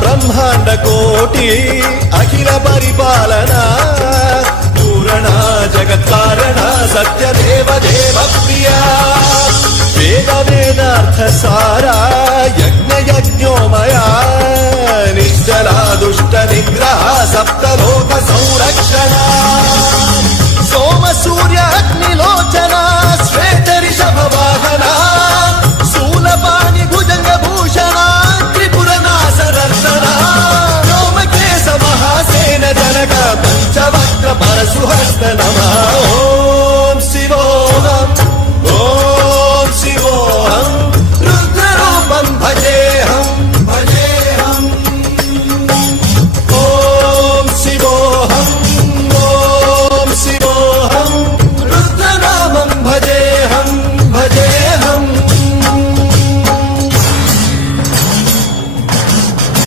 బ్రహ్మాండ కోటి అఖిల పరిపాలన పూరణ జగత్కారణ సత్యదేవ దేవ ప్రియా వేద వేదార్థ సారా యజ్ఞ యజ్ఞోమయా